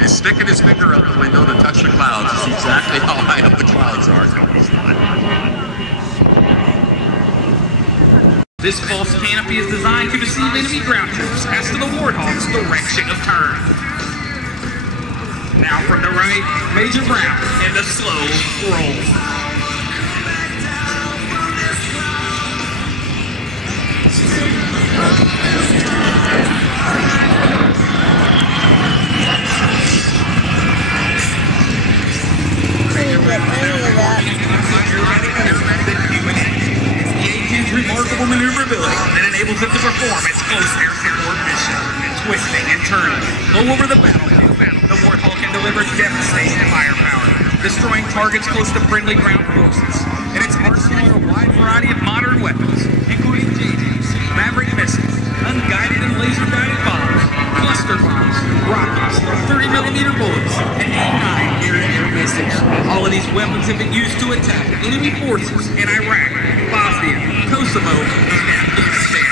He's sticking his finger out the window to touch the clouds to see exactly how high up the clouds are. No, he's not. This false canopy is designed to deceive enemy ground troops as to the Warthog's direction of turn. Now from the right, Major Brown in the slow roll. Remarkable maneuverability that enables it to perform its close air support mission, twisting and turning low over the battlefield. The Warthog can deliver devastating firepower, destroying targets close to friendly ground forces. And its arsenal a wide variety of modern weapons, including JJs, Maverick missiles, unguided and laser-guided bombs, cluster bombs, rockets, 30mm bullets, and A9 air-to-air missiles. All of these weapons have been used to attack enemy forces in Iraq, Bosnia, Kosovo, and Afghanistan.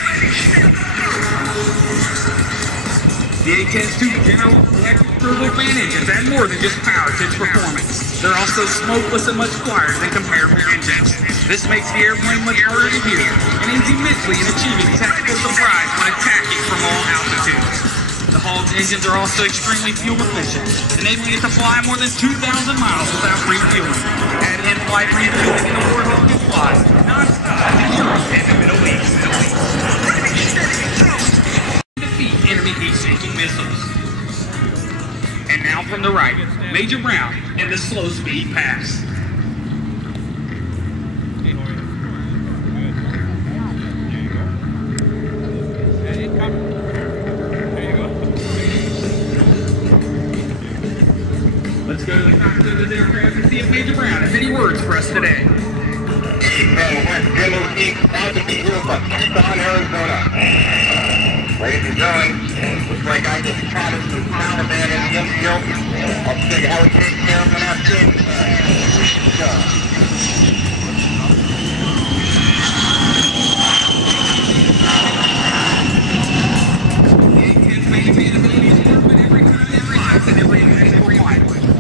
The A-10's two General Electric turbofan engines add more than just power to its performance. They're also smokeless and much quieter than comparable engines. This makes the airplane much harder to hear and aids immensely in achieving tactical surprise when attacking from all altitudes. The Hog's engines are also extremely fuel efficient, enabling it to fly more than 2,000 miles without refueling. Add in-flight refueling and the Warthog can fly non-stop to Europe and the Middle East. Defeat enemy heat-sinking missiles. And now from the right, Major Brown in the slow-speed pass. Let's go to the cockpit of this aircraft and see if Major Brown has any words for us today. Arizona. Ladies and gentlemen, looks like I just caught us some Taliban in the infield. I'll take how it takes care of that thing.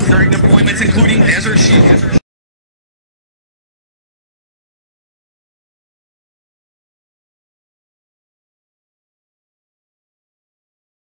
During deployments including Desert Shield.